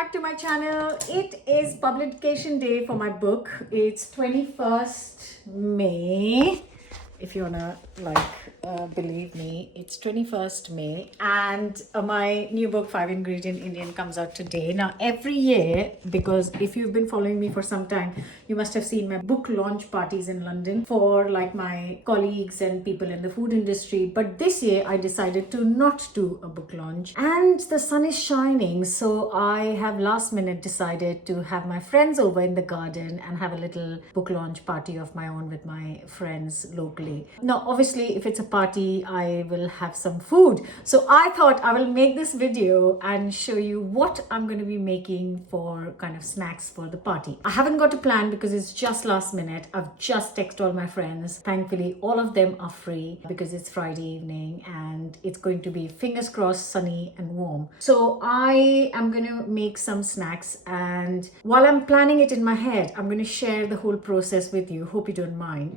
back to my channel. It is publication day for my book. It's 21st May. If you wanna believe me, it's 21st May and my new book 5 Ingredient Indian comes out today. Now every year, because if you've been following me for some time, you must have seen my book launch parties in London for like my colleagues and people in the food industry. But this year I decided to not do a book launch and the sun is shining, so I have last minute decided to have my friends over in the garden and have a little book launch party of my own with my friends locally. Now, obviously, if it's a party, I will have some food. So I thought I will make this video and show you what I'm going to be making for kind of snacks for the party. I haven't got a plan because it's just last minute. I've just texted all my friends. Thankfully, all of them are free because it's Friday evening and it's going to be, fingers crossed, sunny and warm. So I am going to make some snacks, and while I'm planning it in my head, I'm going to share the whole process with you. Hope you don't mind.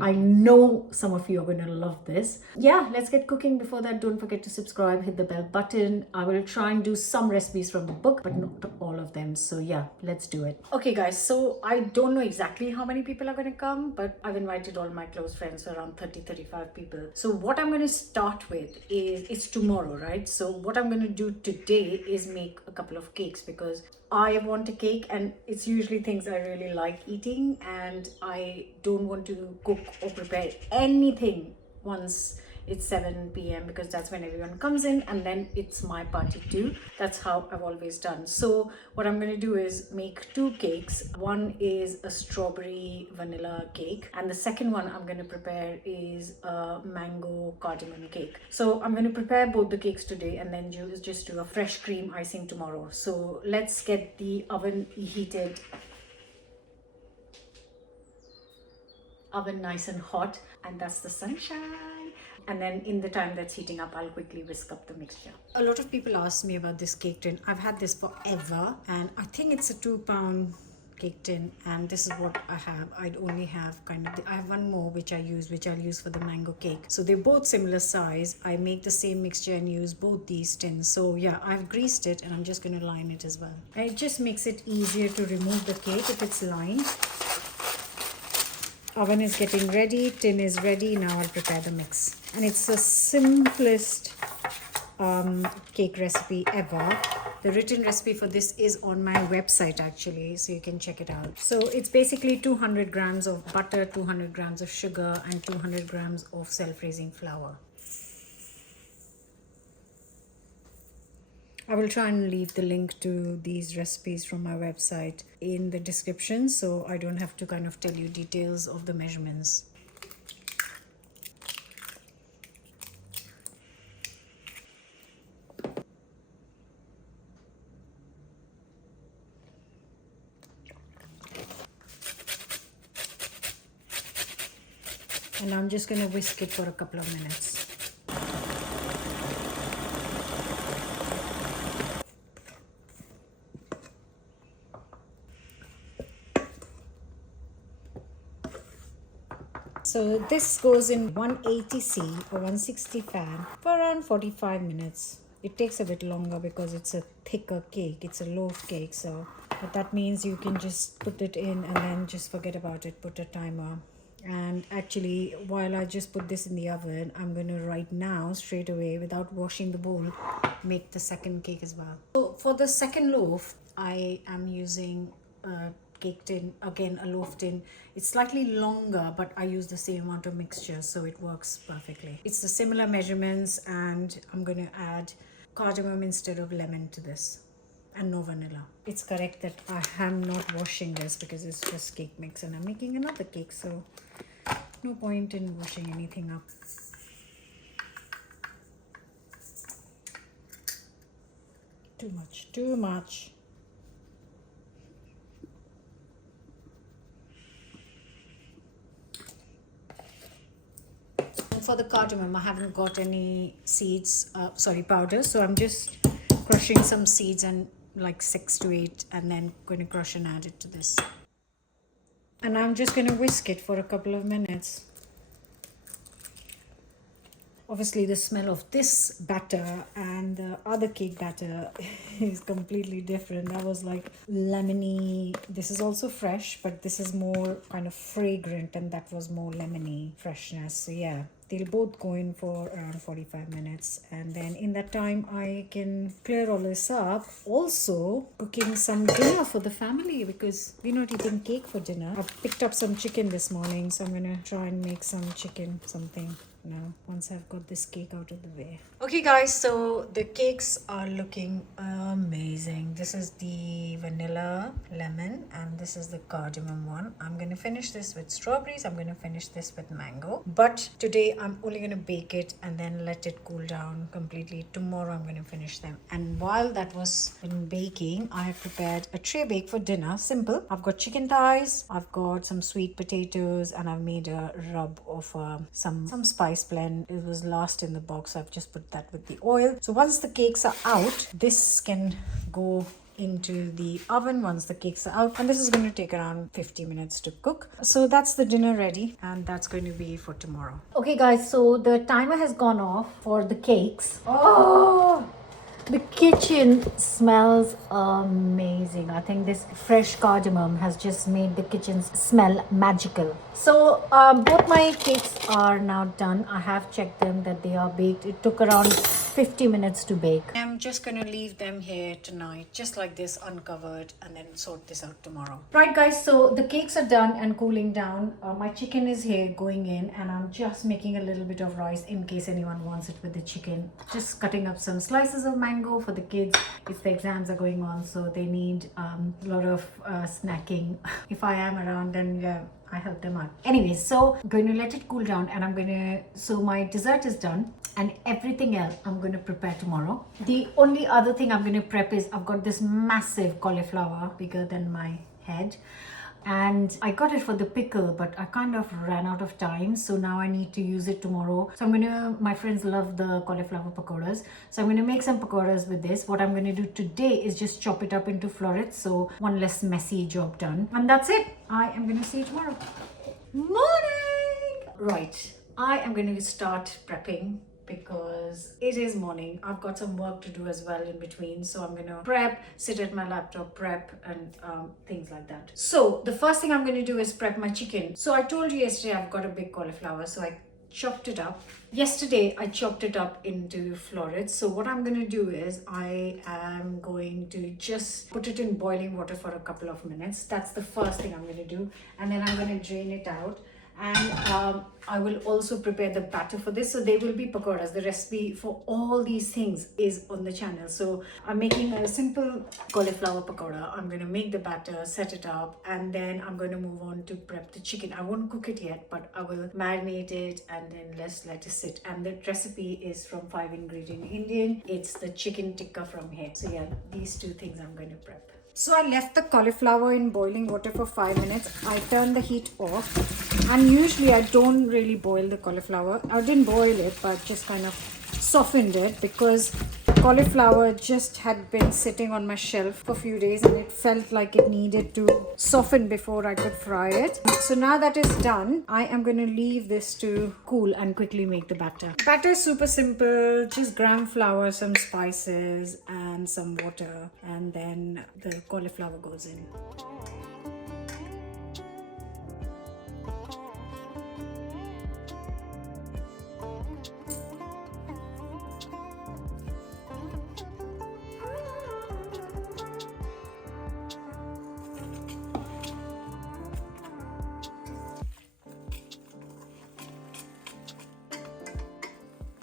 I know some of you are going to love this. Yeah, let's get cooking. Before that, don't forget to subscribe, hit the bell button. I will try and do some recipes from the book, but not all of them. So yeah, let's do it. Okay guys, so I don't know exactly how many people are going to come, but I've invited all my close friends, around 30-35 people. So what I'm going to start with is, it's tomorrow, right? So what I'm going to do today is make a couple of cakes because I want a cake and it's usually things I really like eating, and I don't want to cook or prepare anything once it's 7 p.m. because that's when everyone comes in and then it's my party too. That's how I've always done. So what I'm going to do is make two cakes. One is a strawberry vanilla cake and the second one I'm going to prepare is a mango cardamom cake. So I'm going to prepare both the cakes today and then just do a fresh cream icing tomorrow. So let's get the oven heated, oven nice and hot, and that's the sunshine. And then in the time that's heating up, I'll quickly whisk up the mixture. A lot of people ask me about this cake tin. I've had this forever and I think it's a 2-pound cake tin, and this is what I have. I'd only have I have one more which I'll use for the mango cake. So they're both similar size. I make the same mixture and use both these tins. So yeah, I've greased it and I'm just going to line it as well. It just makes it easier to remove the cake if it's lined. Oven is getting ready, tin is ready. Now I'll prepare the mix. And it's the simplest cake recipe ever. The written recipe for this is on my website actually, so you can check it out. So it's basically 200 grams of butter, 200 grams of sugar and 200 grams of self-raising flour. I will try and leave the link to these recipes from my website in the description so I don't have to kind of tell you details of the measurements. And I'm just going to whisk it for a couple of minutes. So this goes in 180C or 160 fan for around 45 minutes. It takes a bit longer because it's a thicker cake. It's a loaf cake. So but that means you can just put it in and then just forget about it. Put a timer. And actually, while I just put this in the oven, I'm going to right now, straight away, without washing the bowl, make the second cake as well. So for the second loaf, I am using cake tin, again a loaf tin. It's slightly longer, but I use the same amount of mixture, so it works perfectly. It's the similar measurements, and I'm going to add cardamom instead of lemon to this, and no vanilla. It's correct that I am not washing this because it's just cake mix and I'm making another cake, so no point in washing anything up. Too much. For the cardamom, I haven't got any seeds, powder, so I'm just crushing some seeds and like 6 to 8 and then going to crush and add it to this. And I'm just going to whisk it for a couple of minutes. Obviously the smell of this batter and the other cake batter is completely different. That was like lemony. This is also fresh, but this is more kind of fragrant, and that was more lemony freshness. So yeah, they'll both go in for around 45 minutes, and then in that time I can clear all this up. Also cooking some dinner for the family because we're not eating cake for dinner. I picked up some chicken this morning, so I'm gonna try and make some chicken something now once I've got this cake out of the way. Okay guys, so the cakes are looking amazing. This is the vanilla lemon and this is the cardamom one. I'm gonna finish this with strawberries. I'm gonna finish this with mango, but today I'm only gonna bake it and then let it cool down completely. Tomorrow I'm gonna finish them. And while that was in baking, I have prepared a tray bake for dinner. Simple. I've got chicken thighs, I've got some sweet potatoes, and I've made a rub of some spice blend. It was last in the box. I've just put that with the oil. So once the cakes are out, this can go into the oven once the cakes are out, and this is going to take around 50 minutes to cook. So that's the dinner ready, and that's going to be for tomorrow. Okay guys, so the timer has gone off for the cakes. Oh, the kitchen smells amazing. I think this fresh cardamom has just made the kitchen smell magical. So both my cakes are now done. I have checked them that they are baked. It took around 50 minutes to bake. I'm just gonna leave them here tonight, just like this, uncovered, and then sort this out tomorrow. Right guys, so the cakes are done and cooling down. My chicken is here going in, and I'm just making a little bit of rice in case anyone wants it with the chicken. Just cutting up some slices of mango for the kids. It's the exams are going on, so they need a lot of snacking. If I am around, then yeah, I help them out. Anyways, so I'm going to let it cool down, and I'm going to, so my dessert is done and everything else I'm going to prepare tomorrow. The only other thing I'm going to prep is I've got this massive cauliflower, bigger than my head. And I got it for the pickle, but I kind of ran out of time, so now I need to use it tomorrow. So I'm gonna, my friends love the cauliflower pakoras, so I'm gonna make some pakoras with this. What I'm gonna do today is just chop it up into florets, so one less messy job done. And that's it. I am gonna see you tomorrow. Morning! Right, I am gonna start prepping because it is morning. I've got some work to do as well in between, so I'm gonna prep, sit at my laptop, prep, and things like that. So the first thing I'm gonna do is prep my chicken. So I told you yesterday I've got a big cauliflower, so I chopped it up. Yesterday I chopped it up into florets. So what I'm gonna do is I am going to just put it in boiling water for a couple of minutes. That's the first thing I'm gonna do, and then I'm gonna drain it out. And I will also prepare the batter for this, so they will be pakoras. The recipe for all these things is on the channel. So I'm making a simple cauliflower pakora. I'm going to make the batter, set it up, and then I'm going to move on to prep the chicken. I won't cook it yet, but I will marinate it and then let it sit. And the recipe is from 5-ingredient Indian. It's the chicken tikka from here. So yeah, these two things I'm going to prep. So I left the cauliflower in boiling water for 5 minutes. I turned the heat off, and usually I don't really boil the cauliflower. I didn't boil it, but just kind of softened it because cauliflower just had been sitting on my shelf for a few days and it felt like it needed to soften before I could fry it. So now that is done, I am going to leave this to cool and quickly make the batter. Batter is super simple, just gram flour, some spices and some water, and then the cauliflower goes in.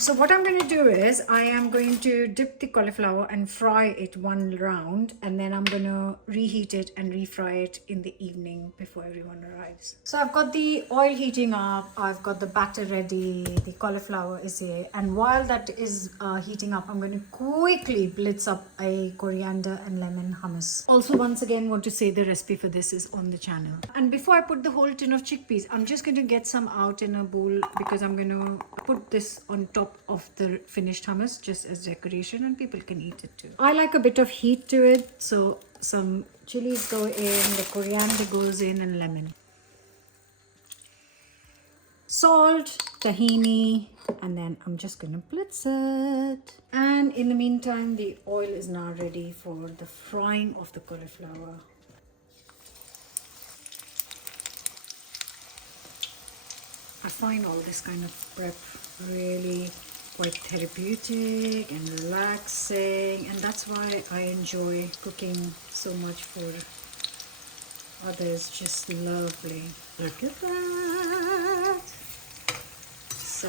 So what I'm going to do is I am going to dip the cauliflower and fry it one round, and then I'm going to reheat it and refry it in the evening before everyone arrives. So I've got the oil heating up, I've got the batter ready, the cauliflower is here, and while that is heating up, I'm going to quickly blitz up a coriander and lemon hummus. Also, once again, want to say the recipe for this is on the channel. And before I put the whole tin of chickpeas, I'm just going to get some out in a bowl because I'm going to put this on top of the finished hummus just as decoration, and people can eat it too. I like a bit of heat to it, so some chilies go in, the coriander goes in, and lemon. Salt, tahini, and then I'm just gonna blitz it. And in the meantime, the oil is now ready for the frying of the cauliflower. I find all this kind of prep really quite therapeutic and relaxing, and that's why I enjoy cooking so much for others. Just lovely. Look at that. So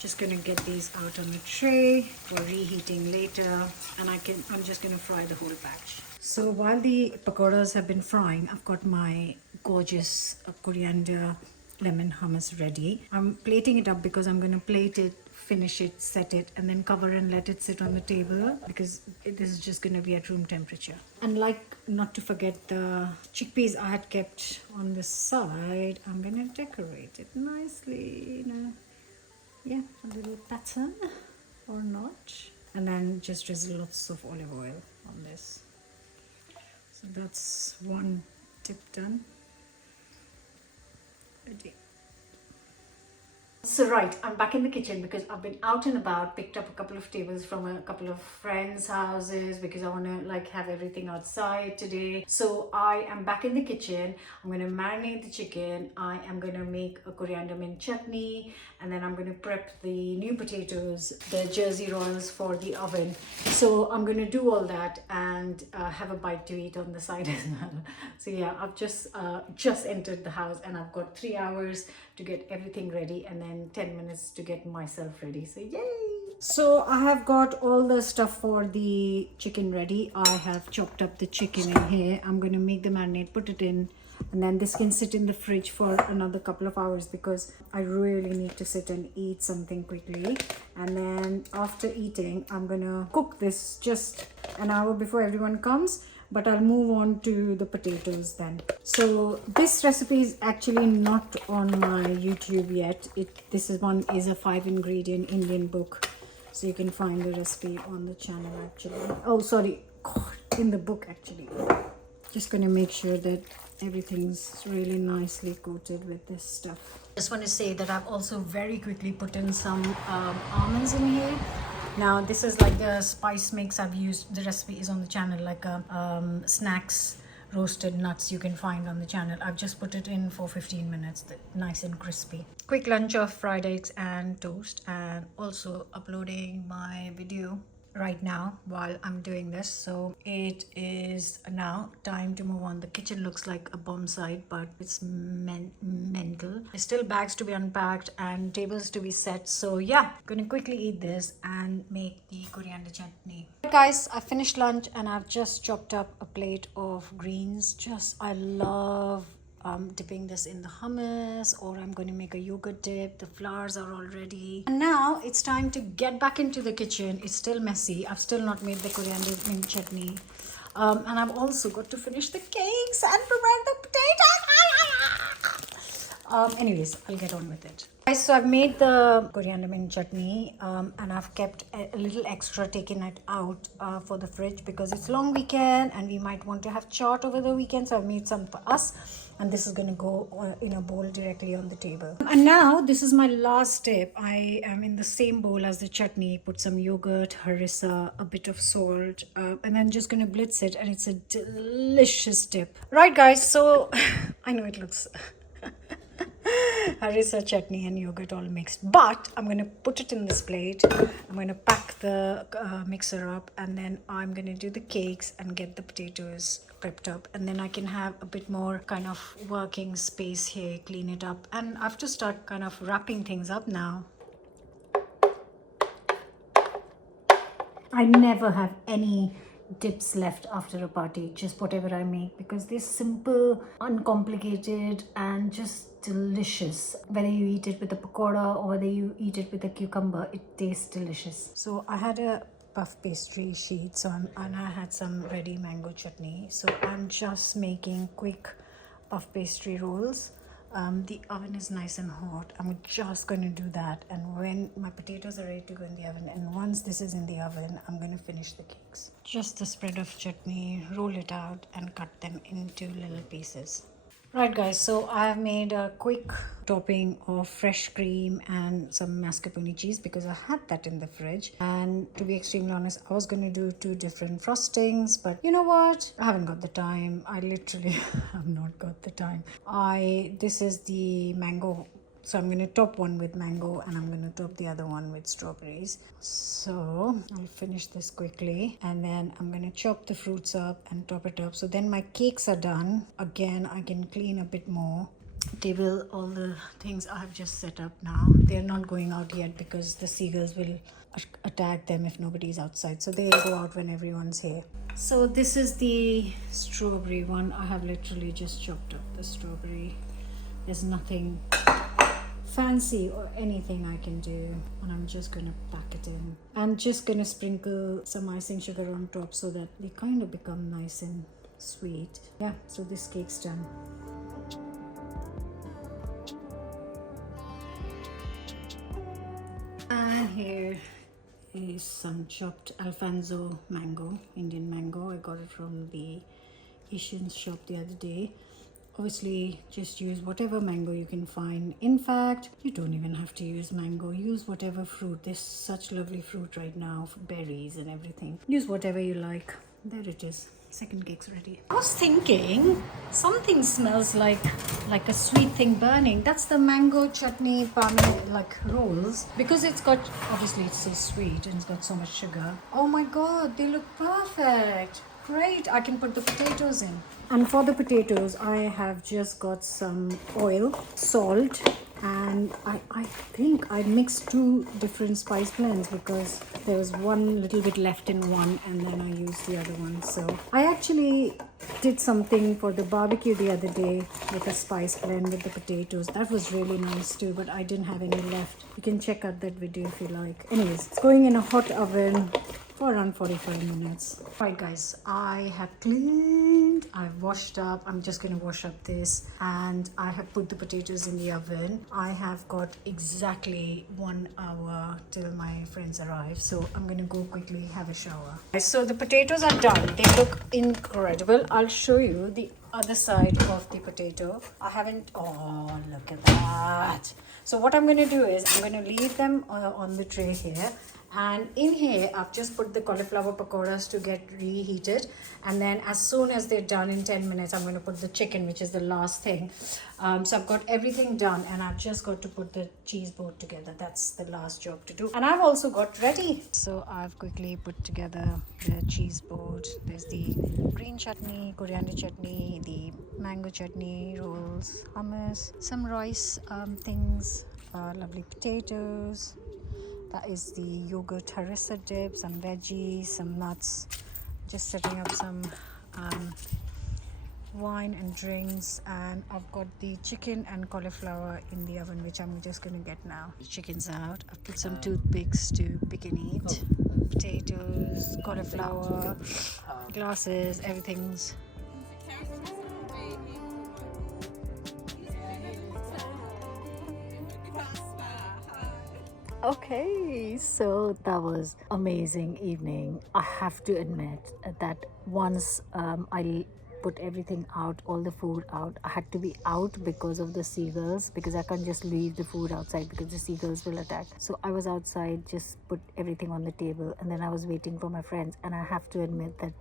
just gonna get these out on a tray for reheating later, and I'm just gonna fry the whole batch. So while the pakoras have been frying, I've got my gorgeous coriander lemon hummus ready. I'm plating it up because I'm gonna plate it, finish it, set it, and then cover and let it sit on the table, because this is just gonna be at room temperature. And like, not to forget the chickpeas I had kept on the side, I'm gonna decorate it nicely, you know. Yeah, a little pattern or not, and then just drizzle lots of olive oil on this. So that's one tip done. Ready. So right, I'm back in the kitchen because I've been out and about, picked up a couple of tables from a couple of friends' houses because I want to like have everything outside today. So I am back in the kitchen. I'm going to marinate the chicken. I am going to make a coriander mint chutney, and then I'm going to prep the new potatoes, the Jersey rolls for the oven. So I'm going to do all that and have a bite to eat on the side as well. So yeah, I've just entered the house and I've got 3 hours to get everything ready, and then 10 minutes to get myself ready. So yay! So I have got all the stuff for the chicken ready. I have chopped up the chicken in here. I'm going to make the marinade, put it in, and then this can sit in the fridge for another couple of hours because I really need to sit and eat something quickly. And then after eating, I'm gonna cook this just an hour before everyone comes, but I'll move on to the potatoes then. So this recipe is actually not on my YouTube yet. This is a 5-ingredient Indian book, so you can find the recipe on the channel actually. Oh sorry, in the book actually. Just gonna make sure that everything's really nicely coated with this stuff. Just want to say that I've also very quickly put in some almonds in here. Now this is like the spice mix I've used. The recipe is on the channel, like snacks roasted nuts you can find on the channel. I've just put it in for 15 minutes, nice and crispy. Quick lunch of fried eggs and toast, and also uploading my video right now while I'm doing this. So it is now time to move on. The kitchen looks like a bomb site, but it's mental. There's still bags to be unpacked and tables to be set. So yeah, gonna quickly eat this and make the coriander chutney. Guys, I finished lunch and I've just chopped up a plate of greens. I love dipping this in the hummus, or I'm going to make a yogurt dip. The flowers are all ready. And now it's time to get back into the kitchen. It's still messy. I've still not made the coriander mint chutney. And I've also got to finish the cakes and prepare the potatoes. Anyways, I'll get on with it. Guys, so I've made the coriander mint chutney and I've kept a little extra, taken it out for the fridge because it's long weekend and we might want to have chaat over the weekend. So I've made some for us, and this is going to go in a bowl directly on the table. And now this is my last step. I am in the same bowl as the chutney. Put some yogurt, harissa, a bit of salt, and then just going to blitz it, and it's a delicious dip. Right guys, so I know it looks harissa, chutney and yogurt all mixed, but I'm going to put it in this plate. I'm going to pack the mixer up, and then I'm going to do the cakes and get the potatoes prepped up, and then I can have a bit more kind of working space here, clean it up, and I have to start kind of wrapping things up now. I never have any dips left after a party, just whatever I make, because they're simple, uncomplicated and just delicious. Whether you eat it with a pakora or whether you eat it with a cucumber, it tastes delicious. So I had a puff pastry sheet, and I had some ready mango chutney, so I'm just making quick puff pastry rolls. The oven is nice and hot. I'm just going to do that, and when my potatoes are ready to go in the oven, and once this is in the oven, I'm going to finish the cakes. Just the spread of chutney, roll it out and cut them into little pieces. Right, guys, so I have made a quick topping of fresh cream and some mascarpone cheese because I had that in the fridge. And to be extremely honest, I was going to do two different frostings, but you know what? I haven't got the time. I literally have not got the time. This is the mango. So I'm going to top one with mango and I'm going to top the other one with strawberries. So I'll finish this quickly and then I'm going to chop the fruits up and top it up. So then my cakes are done. Again, I can clean a bit more. Table, all the things I have just set up now. They're not going out yet because the seagulls will attack them if nobody's outside. So they'll go out when everyone's here. So this is the strawberry one. I have literally just chopped up the strawberry. There's nothing fancy or anything I can do, and I'm just gonna pack it in. I'm just gonna sprinkle some icing sugar on top so that they kind of become nice and sweet. Yeah, so this cake's done. And here is some chopped Alfonso mango, Indian mango. I got it from the Asian shop the other day. Obviously, just use whatever mango you can find. In fact, you don't even have to use mango. Use whatever fruit. There's such lovely fruit right now, berries and everything. Use whatever you like. There it is. Second cake's ready. I was thinking something smells like a sweet thing burning. That's the mango chutney like rolls, because it's got, obviously it's so sweet and it's got so much sugar. Oh my god, they look perfect. Great, I can put the potatoes in. And for the potatoes, I have just got some oil, salt, and I think I mixed two different spice blends because there was one little bit left in one and then I used the other one. So I actually did something for the barbecue the other day with a spice blend with the potatoes. That was really nice too, but I didn't have any left. You can check out that video if you like. Anyways, it's going in a hot oven for around 45 minutes. Right guys, I have cleaned, I've washed up. I'm just going to wash up this, and I have put the potatoes in the oven. I have got exactly 1 hour till my friends arrive, so I'm going to go quickly have a shower. So the potatoes are done. They look incredible. I'll show you the other side of the potato. I haven't, oh look at that. So what I'm going to do is I'm going to leave them on the tray here. And in here, I've just put the cauliflower pakoras to get reheated. And then as soon as they're done in 10 minutes, I'm going to put the chicken, which is the last thing. So I've got everything done and I've just got to put the cheese board together. That's the last job to do. And I've also got ready. So I've quickly put together the cheese board. There's the green chutney, coriander chutney, the mango chutney, rolls, hummus, some rice things, lovely potatoes. That is the yogurt harissa dip, some veggies, some nuts. Just setting up some wine and drinks, and I've got the chicken and cauliflower in the oven, which I'm just going to get now. The chicken's out. I've put some toothpicks to pick and eat. Potatoes, cauliflower, glasses, everything's. Okay, so that was amazing evening. I have to admit that once I put everything out, all the food out, I had to be out because of the seagulls, because I can't just leave the food outside because the seagulls will attack. So I was outside, just put everything on the table, and then I was waiting for my friends. And I have to admit that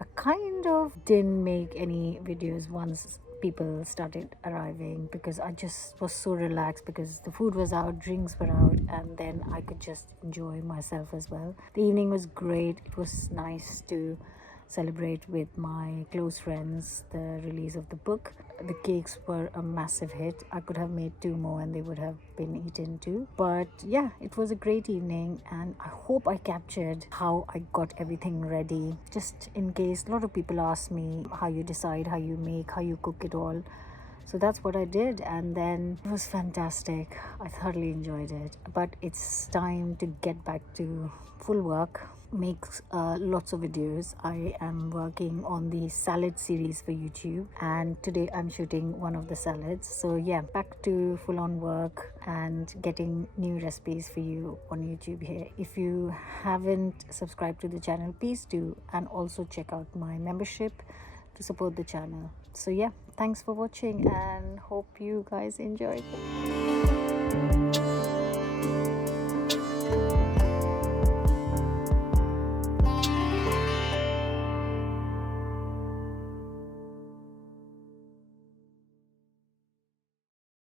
I kind of didn't make any videos once people started arriving, because I just was so relaxed because the food was out, drinks were out, and then I could just enjoy myself as well. The evening was great. It was nice to celebrate with my close friends the release of the book. The cakes were a massive hit. I could have made 2 more and they would have been eaten too. But yeah, it was a great evening, and I hope I captured how I got everything ready. Just in case a lot of people ask me how you decide, how you make, how you cook it all. So that's what I did, and then it was fantastic. I thoroughly enjoyed it. But it's time to get back to full work, make lots of videos. I am working on the salad series for YouTube, and today I'm shooting one of the salads. So yeah, back to full on work and getting new recipes for you on YouTube here. If you haven't subscribed to the channel, please do, and also check out my membership. to support the channel. So yeah, thanks for watching and hope you guys enjoyed.